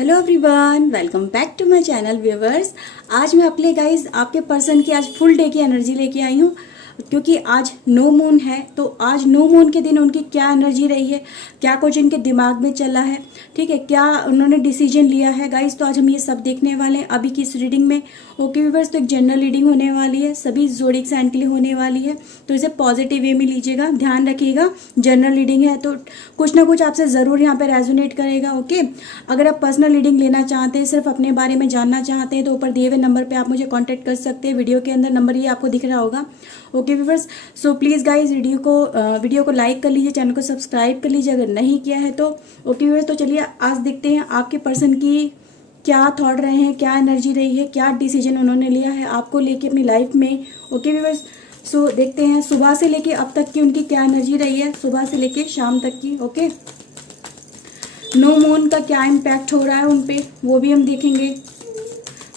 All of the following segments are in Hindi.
Hello everyone, welcome back to my channel viewers. आज मैं अपने गाइस आपके पर्सन की आज फुल डे की एनर्जी लेके आई हूँ, क्योंकि आज नो मून है। तो आज नो मून के दिन उनकी क्या एनर्जी रही है, क्या कुछ इनके दिमाग में चला है, ठीक है, क्या उन्होंने डिसीजन लिया है गाइस। तो आज हम ये सब देखने वाले हैं अभी की इस रीडिंग में। ओके व्यूवर्स, तो एक जनरल रीडिंग होने वाली है, सभी ज़ोडिएक साइन के लिए होने वाली है, तो इसे पॉजिटिव वे में लीजिएगा, ध्यान रखिएगा। जनरल रीडिंग है तो कुछ ना कुछ आपसे ज़रूर यहाँ पे रेजोनेट करेगा। ओके, अगर आप पर्सनल रीडिंग लेना चाहते हैं, सिर्फ अपने बारे में जानना चाहते हैं, तो ऊपर दिए हुए नंबर पे आप मुझे कांटेक्ट कर सकते हैं। वीडियो के अंदर नंबर ये आपको दिख रहा होगा। Okay viewers, so please guys video को लाइक कर लीजिए, चैनल को सब्सक्राइब कर लीजिए अगर नहीं किया है तो। ओके व्यूवर्स, तो चलिए आज देखते हैं आपके पर्सन की क्या थॉट रहे हैं, क्या एनर्जी रही है, क्या डिसीजन उन्होंने लिया है आपको लेके अपनी लाइफ में। ओके व्यूवर्स, सो देखते हैं सुबह से लेके अब तक की उनकी क्या एनर्जी रही है, सुबह से लेके शाम तक की। ओके, नो मून का क्या इम्पैक्ट हो रहा है उन पे, वो भी हम देखेंगे।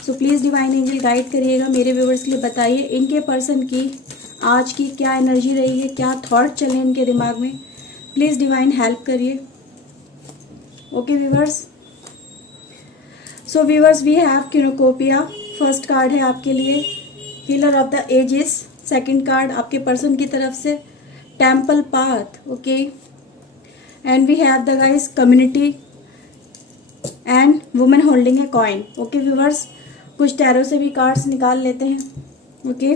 So please divine angel guide करिएगा, मेरे व्यूवर्स के लिए बताइए इनके पर्सन की आज की क्या एनर्जी रही है, क्या थॉट चले इनके दिमाग में। प्लीज़ डिवाइन हेल्प करिए। Okay viewers, so viewers we have cornucopia. First card है आपके लिए healer of the ages. Second card आपके पर्सन की तरफ से temple path. Okay, and we have the guys community and women holding a coin. Okay viewers, कुछ टैरो से भी कार्ड्स निकाल लेते हैं। ओके,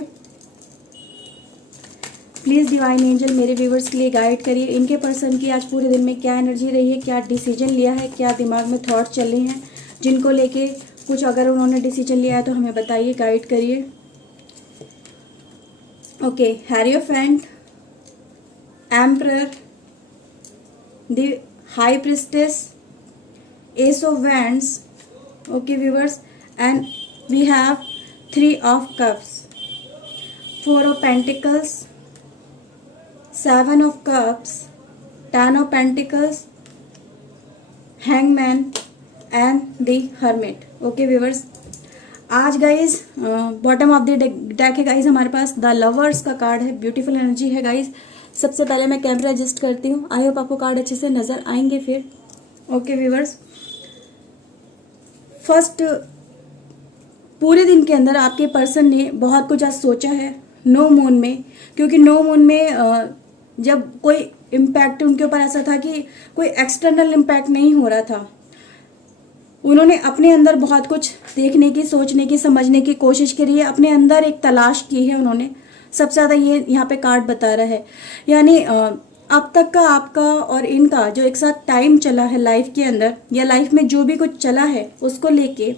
प्लीज़ डिवाइन एंजल मेरे व्यूवर्स के लिए गाइड करिए इनके पर्सन की आज पूरे दिन में क्या एनर्जी रही है, क्या डिसीजन लिया है, क्या दिमाग में थॉट चले हैं जिनको लेके कुछ अगर उन्होंने डिसीजन लिया है तो हमें बताइए, गाइड करिए। Okay, hierophant, emperor, the high priestess, ace of wands. Okay viewers, and we have 3 of cups, 4 of pentacles, 7 of cups, 10 of pentacles, hangman and the hermit. Okay viewers, आज guys bottom of the deck है गाइज हमारे पास द लवर्स का कार्ड है। ब्यूटीफुल एनर्जी है गाइज। सबसे पहले मैं कैमरा एडजस्ट करती हूँ, आई होप आपको कार्ड अच्छे से नजर आएंगे फिर। ओके व्यूवर्स, फर्स्ट पूरे दिन के अंदर आपके पर्सन ने बहुत कुछ आज सोचा है नो मून में, क्योंकि नो मून में जब कोई इम्पैक्ट उनके ऊपर ऐसा था कि कोई एक्सटर्नल इम्पैक्ट नहीं हो रहा था, उन्होंने अपने अंदर बहुत कुछ देखने की, सोचने की, समझने की कोशिश करी है, अपने अंदर एक तलाश की है उन्होंने। सबसे ज़्यादा ये यहाँ पे कार्ड बता रहा है, यानी अब तक का आपका और इनका जो एक साथ टाइम चला है लाइफ के अंदर, या लाइफ में जो भी कुछ चला है उसको लेके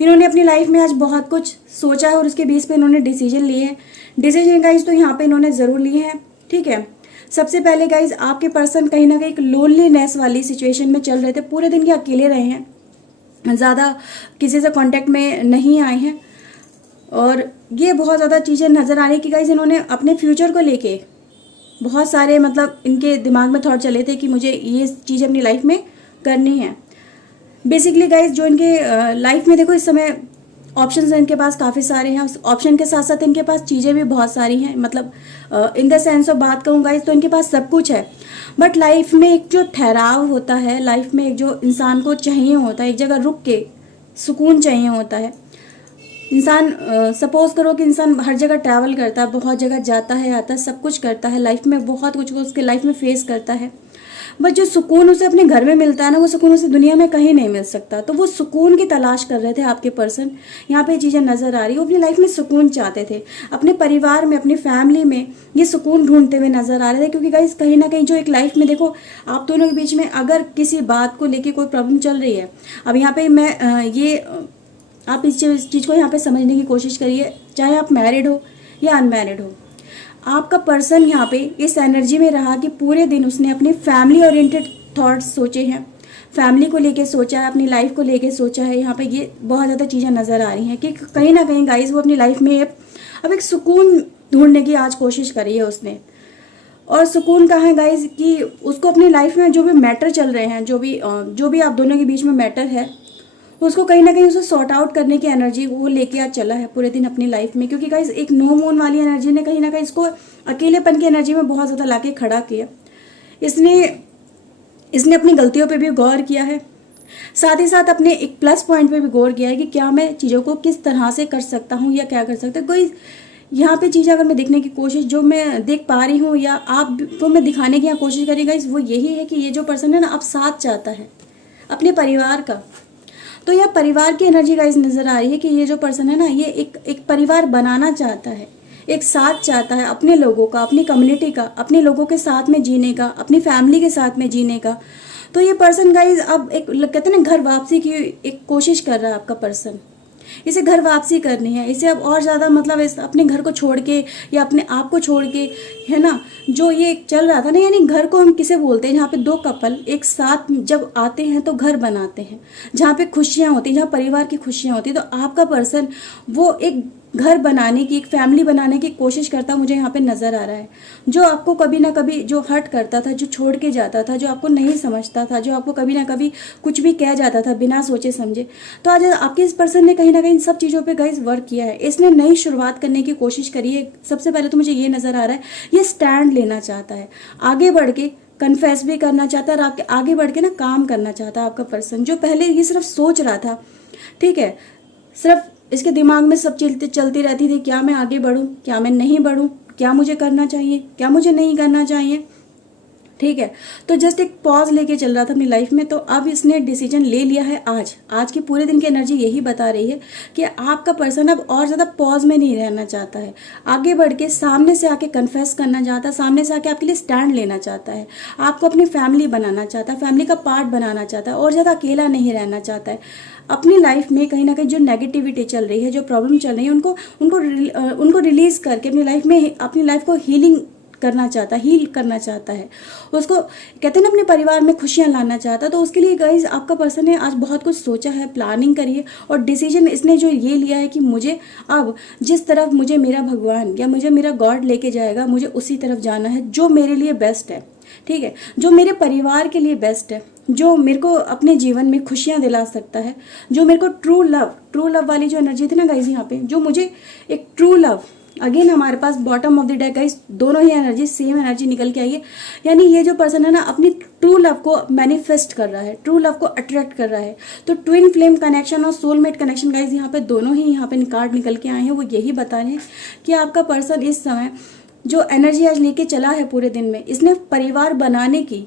इन्होंने अपनी लाइफ में आज बहुत कुछ सोचा है और उसके बेस पे इन्होंने डिसीजन लिए हैं। डिसीजन गाइज तो यहाँ पे इन्होंने ज़रूर लिए हैं, ठीक है। सबसे पहले गाइज आपके पर्सन कहीं ना कहीं एक लोनलीनेस वाली सिचुएशन में चल रहे थे, पूरे दिन के अकेले रहे हैं, ज़्यादा किसी से कांटेक्ट में नहीं आए हैं, और ये बहुत ज़्यादा चीज़ें नज़र आ रही है कि गाइज इन्होंने अपने फ्यूचर को लेके बहुत सारे मतलब इनके दिमाग में थॉट चले थे कि मुझे ये चीज़ अपनी लाइफ में करनी है। बेसिकली गाइज जो इनके लाइफ में देखो इस समय ऑप्शंस इनके पास काफ़ी सारे हैं, ऑप्शन के साथ साथ इनके पास चीज़ें भी बहुत सारी हैं, मतलब इन द सेंस ऑफ बात कहूँ गाइज तो इनके पास सब कुछ है, बट लाइफ में एक जो ठहराव होता है, लाइफ में एक जो इंसान को चाहिए होता है, एक जगह रुक के सुकून चाहिए होता है। इंसान सपोज करो कि इंसान हर जगह ट्रैवल करता है, बहुत जगह जाता है, आता है, सब कुछ करता है, लाइफ में बहुत कुछ उसके लाइफ में फेस करता है, बट जो सुकून उसे अपने घर में मिलता है ना, वो सुकून उसे दुनिया में कहीं नहीं मिल सकता। तो वो सुकून की तलाश कर रहे थे आपके पर्सन, यहाँ पे चीज़ें नज़र आ रही है। वो अपनी लाइफ में सुकून चाहते थे, अपने परिवार में, अपनी फैमिली में ये सुकून ढूंढते हुए नज़र आ रहे थे, क्योंकि गाइस कहीं ना कहीं जो एक लाइफ में देखो आप दोनों के बीच में अगर किसी बात को लेके कोई प्रॉब्लम चल रही है, अब यहाँ पे मैं आप इस चीज़ को यहाँ पे समझने की कोशिश करिए, चाहे आप मैरिड हो या अनमैरिड हो, आपका पर्सन यहाँ पे इस एनर्जी में रहा कि पूरे दिन उसने अपने फैमिली ओरिएंटेड थॉट्स सोचे हैं, फैमिली को लेके सोचा है, अपनी लाइफ को लेके सोचा है। यहाँ पे ये बहुत ज़्यादा चीज़ें नज़र आ रही हैं कि कहीं ना कहीं गाइस वो अपनी लाइफ में अब एक सुकून ढूंढने की आज कोशिश करी है उसने। और सुकून कहाँ है गाइस कि उसको अपनी लाइफ में जो भी मैटर चल रहे हैं, जो भी आप दोनों के बीच में मैटर है, उसको कहीं ना कहीं उसे सॉर्ट आउट करने की एनर्जी वो लेके आज चला है पूरे दिन अपनी लाइफ में। क्योंकि गाइस एक नो मून वाली एनर्जी ने कहीं ना कहीं इसको अकेलेपन की एनर्जी में बहुत ज़्यादा लाके खड़ा किया। इसने अपनी गलतियों पे भी गौर किया है, साथ ही साथ अपने एक प्लस पॉइंट पे भी गौर किया है कि क्या मैं चीज़ों को किस तरह से कर सकता हूँ या क्या कर सकता हूँ। कोई यहाँ पे चीज़ अगर मैं देखने की कोशिश जो मैं देख पा रही हूँ या आपको मैं दिखाने की यहाँ कोशिश करेगा वो यही है कि ये जो पर्सन है ना अब साथ चाहता है अपने परिवार का। तो यह परिवार की एनर्जी गाइस नज़र आ रही है कि ये जो पर्सन है ना ये एक परिवार बनाना चाहता है, एक साथ चाहता है अपने लोगों का, अपनी कम्युनिटी का, अपने लोगों के साथ में जीने का, अपनी फैमिली के साथ में जीने का। तो ये पर्सन गाइज अब एक कहते हैं ना घर वापसी की एक कोशिश कर रहा है आपका पर्सन। इसे घर वापसी करनी है, इसे अब और ज़्यादा मतलब इस अपने घर को छोड़ के या अपने आप को छोड़ के, है ना, जो ये चल रहा था ना, यानी घर को हम किसे बोलते हैं जहाँ पे दो कपल एक साथ जब आते हैं तो घर बनाते हैं, जहाँ पे खुशियाँ होती हैं, जहाँ परिवार की खुशियाँ होती हैं। तो आपका पर्सन वो एक घर बनाने की, एक फैमिली बनाने की कोशिश करता मुझे यहाँ पे नज़र आ रहा है। जो आपको कभी ना कभी जो हर्ट करता था, जो छोड़ के जाता था, जो आपको नहीं समझता था, जो आपको कभी ना कभी कुछ भी कह जाता था बिना सोचे समझे, तो आज आपके इस पर्सन ने कहीं ना कहीं इन सब चीज़ों पे गाइस वर्क किया है। इसने नई शुरुआत करने की कोशिश करी है। सबसे पहले तो मुझे ये नज़र आ रहा है ये स्टैंड लेना चाहता है, आगे बढ़ के कन्फेस भी करना चाहता है और आगे बढ़ के ना काम करना चाहता है आपका पर्सन। जो पहले ये सिर्फ सोच रहा था, ठीक है, सिर्फ इसके दिमाग में सब चलती रहती थी, क्या मैं आगे बढ़ूं, क्या मैं नहीं बढ़ूं, क्या मुझे करना चाहिए, क्या मुझे नहीं करना चाहिए, ठीक है। तो जस्ट एक पॉज लेके चल रहा था अपनी लाइफ में। तो अब इसने डिसीजन ले लिया है। आज की पूरे दिन की एनर्जी यही बता रही है कि आपका पर्सन अब और ज़्यादा पॉज में नहीं रहना चाहता है, आगे बढ़ के सामने से आके कन्फेस करना चाहता है, सामने से आके आपके लिए स्टैंड लेना चाहता है, आपको अपनी फैमिली बनाना चाहता है, फैमिली का पार्ट बनाना चाहता है और ज़्यादा अकेला नहीं रहना चाहता है। अपनी लाइफ में कहीं ना कहीं जो नेगेटिविटी चल रही है, जो प्रॉब्लम चल रही है, उनको रिलीज करके अपनी लाइफ में अपनी लाइफ को हील करना चाहता है। उसको कहते हैं ना अपने परिवार में खुशियां लाना चाहता है। तो उसके लिए गाइज आपका पर्सन ने आज बहुत कुछ सोचा है, प्लानिंग करी है और डिसीजन इसने जो ये लिया है कि मुझे अब जिस तरफ मुझे मेरा भगवान या मुझे मेरा गॉड लेके जाएगा, मुझे उसी तरफ जाना है, जो मेरे लिए बेस्ट है, ठीक है, जो मेरे परिवार के लिए बेस्ट है, जो मेरे को अपने जीवन में खुशियां दिला सकता है, जो मेरे को ट्रू लव वाली जो एनर्जी थी ना गाइज यहाँ पे, जो मुझे एक ट्रू लव, अगेन हमारे पास bottom of the deck guys दोनों ही एनर्जी सेम एनर्जी निकल के आई है। यानी ये जो पर्सन है ना अपनी ट्रू लव को मैनिफेस्ट कर रहा है, ट्रू लव को अट्रैक्ट कर रहा है। तो ट्विन फ्लेम कनेक्शन और सोलमेट कनेक्शन गाइस यहाँ पे दोनों ही यहाँ पे कार्ड निकल के आए हैं। वो यही बता रहे हैं कि आपका पर्सन इस समय जो एनर्जी आज लेके चला है पूरे दिन में, इसने परिवार बनाने की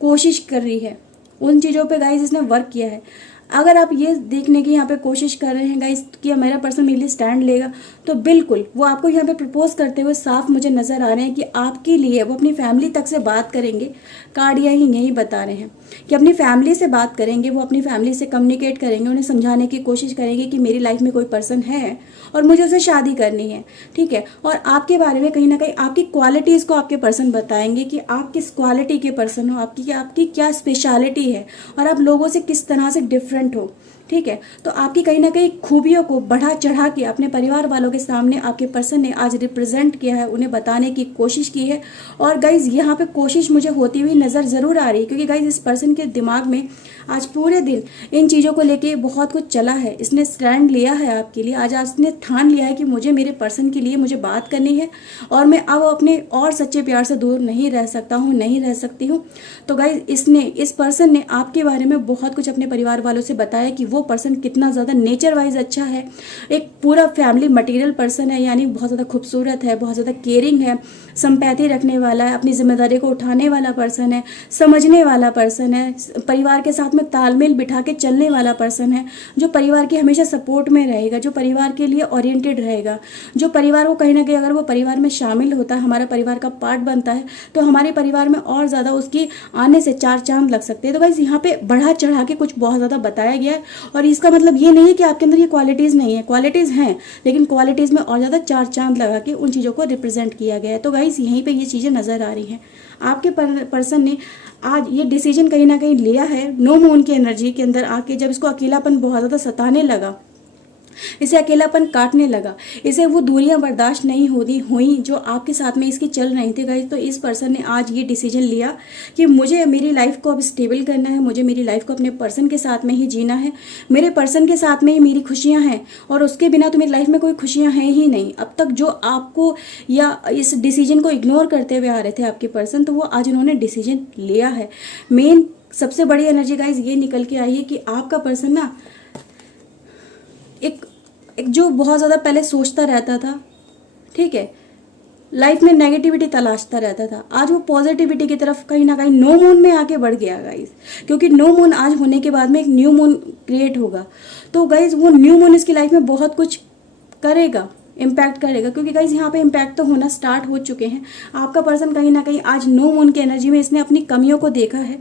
कोशिश कर रही है, उन चीज़ों पे गाइस इसने वर्क किया है। अगर आप ये देखने की यहाँ पे कोशिश कर रहे हैं गाइस कि मेरा पर्सन मेरे लिए स्टैंड लेगा, तो बिल्कुल वो आपको यहाँ पे प्रपोज करते हुए साफ मुझे नज़र आ रहे हैं कि आपके लिए वो अपनी फैमिली तक से बात करेंगे। कार्ड यही बता रहे हैं कि अपनी फैमिली से बात करेंगे, वो अपनी फैमिली से कम्युनिकेट करेंगे, उन्हें समझाने की कोशिश करेंगे कि मेरी लाइफ में कोई पर्सन है और मुझे उसे शादी करनी है, ठीक है। और आपके बारे में कहीं ना कहीं आपकी क्वालिटीज़ को आपके पर्सन बताएंगे कि आप किस क्वालिटी के पर्सन हो, आपकी क्या स्पेशलिटी है और आप लोगों से किस तरह से डिफरेंट हो, ठीक है। तो आपकी कहीं ना कहीं खूबियों को बढ़ा चढ़ा के अपने परिवार वालों के सामने आपके पर्सन ने आज रिप्रेजेंट किया है, उन्हें बताने की कोशिश की है। और गाइज यहाँ पे कोशिश मुझे होती हुई नज़र ज़रूर आ रही है, क्योंकि गाइज इस पर्सन के दिमाग में आज पूरे दिन इन चीज़ों को लेके बहुत कुछ चला है। इसने स्टैंड लिया है आपके लिए, आज इसने ठान लिया है कि मुझे मेरे पर्सन के लिए मुझे बात करनी है और मैं अब अपने और सच्चे प्यार से दूर नहीं रह सकता हूँ, नहीं रह सकती हूँ। तो गाइज इस पर्सन ने आपके बारे में बहुत कुछ अपने परिवार वालों से बताया कि वो पर्सन कितना ज़्यादा नेचर वाइज अच्छा है, एक पूरा फैमिली मटेरियल पर्सन है, यानी बहुत ज़्यादा खूबसूरत है, बहुत ज़्यादा केयरिंग है, संपैथी रखने वाला है, अपनी जिम्मेदारी को उठाने वाला पर्सन है, समझने वाला पर्सन है, परिवार के साथ में तालमेल बिठा के चलने वाला पर्सन है, जो परिवार की हमेशा सपोर्ट में रहेगा, जो परिवार के लिए ओरिएंटेड रहेगा, जो परिवार को कहीं ना कहीं अगर वो परिवार में शामिल होता है, हमारा परिवार का पार्ट बनता है, तो हमारे परिवार में और ज़्यादा उसकी आने से 4 चांद लग सकते हैं। तो गाइस यहाँ पे बढ़ा चढ़ा के कुछ बहुत ज़्यादा बताया गया है और इसका मतलब ये नहीं है कि आपके अंदर ये क्वालिटीज़ नहीं है, क्वालिटीज़ हैं, लेकिन क्वालिटीज़ में और ज़्यादा 4 चांद लगा के उन चीज़ों को रिप्रेजेंट किया गया है। तो गाइस यहीं पे ये चीज़ें नज़र आ रही हैं। आपके पर्सन ने आज ये डिसीजन कहीं ना कहीं लिया है नो मून की एनर्जी के अंदर आके, जब इसको अकेलापन बहुत ज़्यादा सताने लगा, इसे अकेलापन काटने लगा, इसे वो दूरियां बर्दाश्त नहीं हुई जो आपके साथ में इसकी चल रही थी गाइस। तो इस पर्सन ने आज ये डिसीजन लिया कि मुझे मेरी लाइफ को अब स्टेबल करना है, मुझे मेरी लाइफ को अपने पर्सन के साथ में ही जीना है, मेरे पर्सन के साथ में ही मेरी खुशियां हैं और उसके बिना तो मेरी लाइफ में कोई खुशियां हैं ही नहीं। अब तक जो आपको या इस डिसीजन को इग्नोर करते हुए आ रहे थे आपके पर्सन, तो वो आज उन्होंने डिसीजन लिया है। मेन सबसे बड़ी एनर्जी गाइज ये निकल के आई है कि आपका पर्सन ना एक जो बहुत ज़्यादा पहले सोचता रहता था, ठीक है, लाइफ में नेगेटिविटी तलाशता रहता था, आज वो पॉजिटिविटी की तरफ कहीं ना कहीं नो मून में आके बढ़ गया गाइज। क्योंकि नो मून आज होने के बाद में एक न्यू मून क्रिएट होगा, तो गाइज वो न्यू मून इसकी लाइफ में बहुत कुछ करेगा, इम्पैक्ट करेगा। क्योंकि गाइज यहाँ पे इम्पैक्ट तो होना स्टार्ट हो चुके हैं। आपका पर्सन कहीं ना कहीं आज नो मून की एनर्जी में इसने अपनी कमियों को देखा है,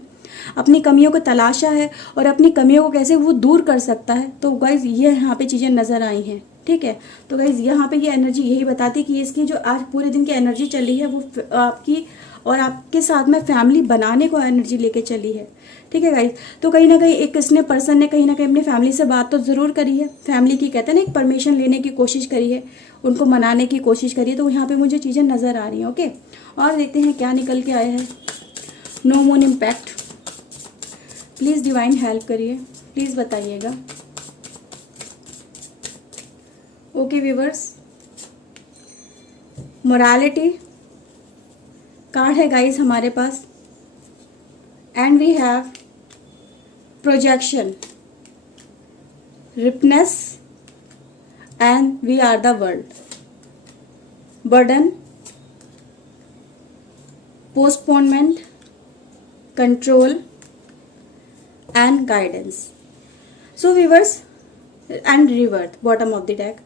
अपनी कमियों को तलाशा है और अपनी कमियों को कैसे वो दूर कर सकता है। तो गाइज ये यहाँ पे चीज़ें नज़र आई हैं, ठीक है। तो गाइज यहाँ पे ये एनर्जी यही बताती है कि इसकी जो आज पूरे दिन की एनर्जी चली है वो आपकी और आपके साथ में फैमिली बनाने को एनर्जी लेके चली है, ठीक है गाइज। तो कहीं ना कहीं एक इसने पर्सन ने कहीं ना कहीं अपनी फैमिली से बात तो ज़रूर करी है, फैमिली की कहते हैं ना एक परमिशन लेने की कोशिश करी है, उनको मनाने की कोशिश करी है। तो यहाँ पे मुझे चीज़ें नज़र आ रही हैं, ओके। और देखते हैं क्या निकल के आया है। No moon impact, please divine help करिए, प्लीज़ बताइएगा। ओके व्यूवर्स, मोरालिटी कार्ड है गाइस हमारे पास, and we have projection, ripeness, and we are the world, burden, postponement, control and guidance. So viewers, and rebirth bottom of the deck.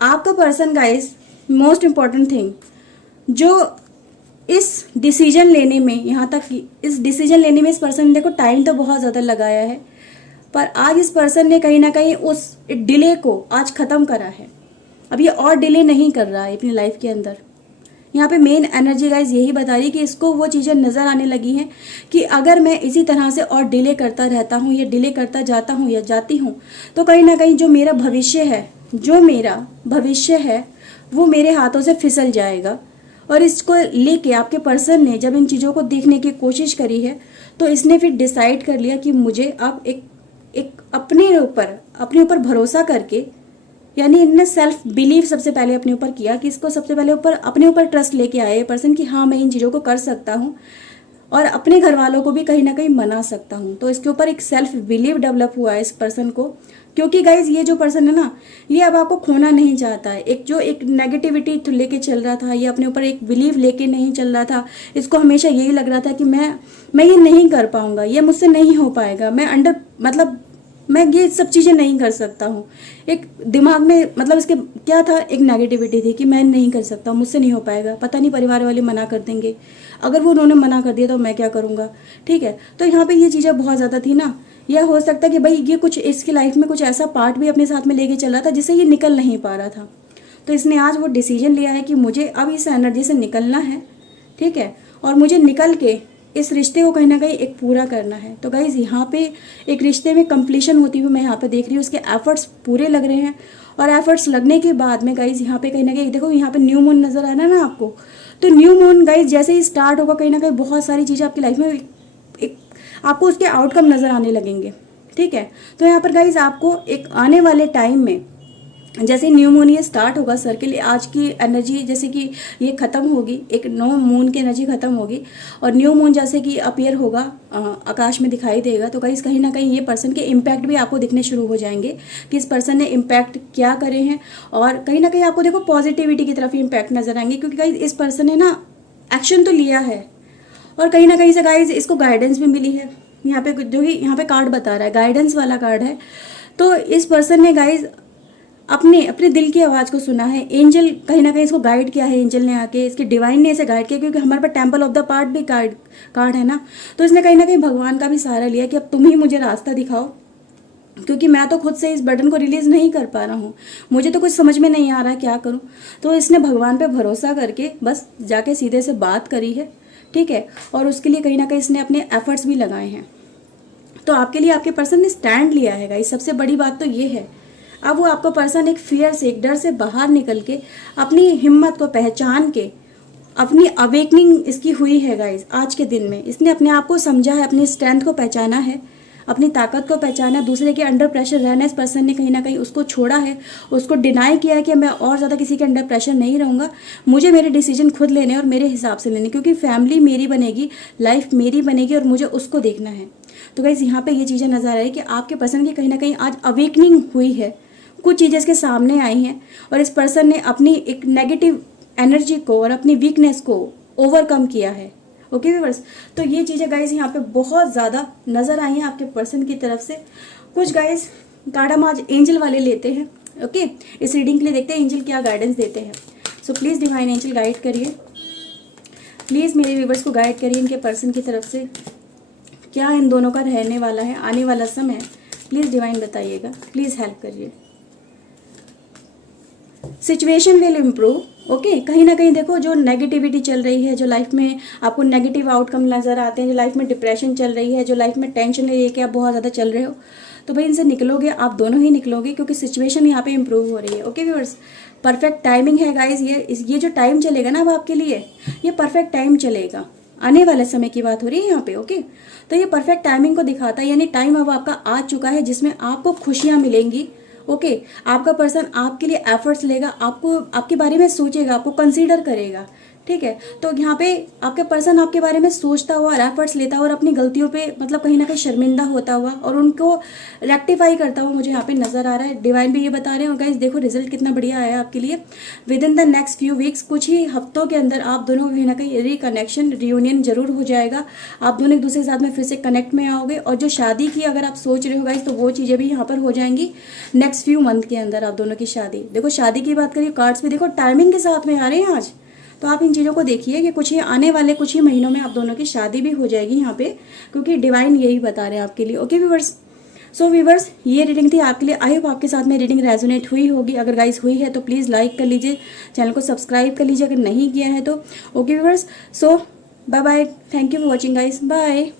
आपका person guys, most important thing, जो इस डिसीजन लेने में, यहाँ तक इस डिसीजन लेने में इस पर्सन ने देखो टाइम तो बहुत ज़्यादा लगाया है, पर आज इस पर्सन ने कहीं ना कहीं उस डिले को आज ख़त्म करा है। अब ये और डिले नहीं कर रहा है अपनी लाइफ के अंदर। यहाँ पे मेन एनर्जी गाइज यही बता रही है कि इसको वो चीज़ें नज़र आने लगी हैं कि अगर मैं इसी तरह से और डिले करता रहता हूँ या डिले करता जाता हूँ या जाती हूँ, तो कहीं ना कहीं जो मेरा भविष्य है वो मेरे हाथों से फिसल जाएगा। और इसको लेके आपके पर्सन ने जब इन चीज़ों को देखने की कोशिश करी है, तो इसने फिर डिसाइड कर लिया कि मुझे अब एक अपने ऊपर भरोसा करके, यानी इनने सेल्फ बिलीव सबसे पहले अपने ऊपर किया कि इसको सबसे पहले अपने ऊपर ट्रस्ट लेके आए पर्सन कि हाँ मैं इन चीज़ों को कर सकता हूँ और अपने घर वालों को भी कहीं ना कहीं मना सकता हूँ। तो इसके ऊपर एक सेल्फ बिलीव डेवलप हुआ है इस पर्सन को। क्योंकि गाइज ये जो पर्सन है ना, ये अब आपको खोना नहीं चाहता है। एक नेगेटिविटी लेके चल रहा था, ये अपने ऊपर एक बिलीव लेके नहीं चल रहा था। इसको हमेशा यही लग रहा था कि मैं ये नहीं कर पाऊंगा, ये मुझसे नहीं हो पाएगा, मैं ये सब चीज़ें नहीं कर सकता हूँ। एक दिमाग में इसके क्या था, एक नेगेटिविटी थी कि मैं नहीं कर सकता, मुझसे नहीं हो पाएगा, पता नहीं परिवार वाले मना कर देंगे, अगर वो उन्होंने मना कर दिया तो मैं क्या करूँगा, ठीक है। तो यहाँ पे ये चीज़ें बहुत ज़्यादा थी ना। यह हो सकता है कि भाई ये कुछ इसकी लाइफ में कुछ ऐसा पार्ट भी अपने साथ में लेके चल रहा था जिससे ये निकल नहीं पा रहा था। तो इसने आज वो डिसीजन लिया है कि मुझे अब इस एनर्जी से निकलना है, ठीक है, और मुझे निकल के इस रिश्ते को कहीं ना कहीं एक पूरा करना है। तो गाइज यहाँ पे एक रिश्ते में कंप्लीशन होती हुई मैं यहाँ पे देख रही हूँ। उसके एफर्ट्स पूरे लग रहे हैं और एफर्ट्स लगने के बाद में गाइज यहाँ पे कहीं ना कहीं देखो, यहाँ पे न्यू मून नजर आ रहा है ना आपको। तो न्यू मून गाइज जैसे ही स्टार्ट होगा, कहीं ना कहीं बहुत सारी चीज़ें आपकी लाइफ में आपको उसके आउटकम नजर आने लगेंगे, ठीक है। तो यहाँ पर गाइज आपको एक आने वाले टाइम में जैसे न्यू मून ये स्टार्ट होगा सर्किल, आज की एनर्जी जैसे कि ये ख़त्म होगी, एक नो मून की एनर्जी ख़त्म होगी और न्यू मून जैसे कि अपीयर होगा, आकाश में दिखाई देगा। तो गाइस कहीं ना कहीं ये पर्सन के इम्पैक्ट भी आपको दिखने शुरू हो जाएंगे कि इस पर्सन ने इम्पैक्ट क्या करे हैं। और कहीं ना कहीं आपको देखो पॉजिटिविटी की तरफ ही इम्पैक्ट नजर आएंगे, क्योंकि गाइस इस पर्सन ने ना एक्शन तो लिया है और कहीं ना कहीं से गाइस इसको गाइडेंस भी मिली है। यहाँ पे जो ही यहाँ पे कार्ड बता रहा है, गाइडेंस वाला कार्ड है। तो इस पर्सन ने गाइस अपने दिल की आवाज़ को सुना है। एंजल कहीं ना कहीं इसको गाइड किया है, एंजल ने आके, इसके डिवाइन ने इसे गाइड किया, क्योंकि हमारे पास टेम्पल ऑफ द पार्ट भी कार्ड है ना। तो इसने कहीं ना कहीं भगवान का भी सहारा लिया कि अब तुम ही मुझे रास्ता दिखाओ, क्योंकि मैं तो खुद से इस बटन को रिलीज नहीं कर पा रहा हूँ, मुझे तो कुछ समझ में नहीं आ रहा क्या करूँ। तो इसने भगवान पे भरोसा करके बस जाके सीधे से बात करी है, ठीक है। और उसके लिए कहीं ना कहीं इसने अपने एफर्ट्स भी लगाए हैं। तो आपके लिए आपके पर्सन ने स्टैंड लिया है गाइस, सबसे बड़ी बात तो ये है। अब वो आपका पर्सन एक फियर से, एक डर से बाहर निकल के अपनी हिम्मत को पहचान के अपनी अवेकनिंग इसकी हुई है गाइस। आज के दिन में इसने अपने आप को समझा है, अपनी स्ट्रेंथ को पहचाना है, अपनी ताकत को पहचाना। दूसरे के अंडर प्रेशर रहना इस पर्सन ने कहीं ना कहीं उसको छोड़ा है, उसको डिनाई किया है कि मैं और ज़्यादा किसी के अंडर प्रेशर नहीं रहूँगा, मुझे मेरे डिसीजन खुद लेने और मेरे हिसाब से लेने, क्योंकि फैमिली मेरी बनेगी, लाइफ मेरी बनेगी और मुझे उसको देखना है। तो गाइज यहाँ पे ये चीज़ें नजर आ रही है कि आपके पर्सन की कहीं ना कहीं आज अवेकनिंग हुई है, कुछ चीज़ें इसके सामने आई हैं और इस पर्सन ने अपनी एक नेगेटिव एनर्जी को और अपनी वीकनेस को ओवरकम किया है। ओके व्यूअर्स, तो ये चीज़ें गाइज यहाँ पे बहुत ज़्यादा नज़र आई हैं आपके पर्सन की तरफ से। कुछ गाइज कार्ड हम आज एंजल वाले लेते हैं। ओके, इस रीडिंग के लिए देखते हैं एंजल क्या गाइडेंस देते हैं। So please divine angel guide करिए, प्लीज़ मेरे व्यूअर्स को गाइड करिए इनके पर्सन की तरफ से क्या इन दोनों का रहने वाला है, आने वाला समय। प्लीज़ डिवाइन बताइएगा, प्लीज़ हेल्प करिए। Situation will improve. ओके, कहीं ना कहीं देखो जो नेगेटिविटी चल रही है, जो लाइफ में आपको नेगेटिव आउटकम नजर आते हैं, जो लाइफ में डिप्रेशन चल रही है, जो लाइफ में टेंशन लेके आप बहुत ज़्यादा चल रहे हो, तो भाई इनसे निकलोगे, आप दोनों ही निकलोगे क्योंकि सिचुएशन यहाँ पे इम्प्रूव हो रही है। ओके व्यूअर्स, परफेक्ट टाइमिंग है गाइज। ये जो टाइम चलेगा ना अब आपके लिए, ये परफेक्ट टाइम चलेगा, आने वाले समय की बात हो रही है यहाँ पे। ओके, तो ये परफेक्ट टाइमिंग को दिखाता है, यानी टाइम अब आपका आ चुका है जिसमें आपको खुशियाँ मिलेंगी। ओके, आपका पर्सन आपके लिए एफर्ट्स लेगा, आपको आपके बारे में सोचेगा, आपको कंसीडर करेगा। ठीक है, तो यहाँ पे आपके पर्सन आपके बारे में सोचता हुआ और एफर्ट्स लेता हुआ और अपनी गलतियों पे मतलब कहीं ना कहीं शर्मिंदा होता हुआ और उनको रेक्टिफाई करता हुआ मुझे यहाँ पे नजर आ रहा है। डिवाइन भी ये बता रहे हैं। और गाइस देखो रिजल्ट कितना बढ़िया आया आपके लिए। With in the next few weeks, कुछ ही हफ्तों के अंदर आप दोनों कहीं ना कहीं रिकनेक्शन, रियूनियन जरूर हो जाएगा। आप दोनों एक दूसरे के साथ में फिर से कनेक्ट में आओगे और जो शादी की अगर आप सोच रहे हो गाइस, तो वो चीज़ें भी यहाँ पर हो जाएंगी नेक्स्ट फ्यू मंथ के अंदर। आप दोनों की शादी, देखो शादी की बात करिए, कार्ड्स भी देखो टाइमिंग के साथ में आ रहे हैं आज। तो आप इन चीज़ों को देखिए कि कुछ ही आने वाले कुछ ही महीनों में आप दोनों की शादी भी हो जाएगी यहाँ पे, क्योंकि डिवाइन यही बता रहे हैं आपके लिए। ओके व्यूवर्स, सो व्यूवर्स ये रीडिंग थी आपके लिए। आई होप आपके साथ में रीडिंग रेजोनेट हुई होगी। अगर गाइस हुई है तो प्लीज़ लाइक कर लीजिए, चैनल को सब्सक्राइब कर लीजिए अगर नहीं किया है तो। Okay viewers, so bye bye, thank you for watching guys, bye.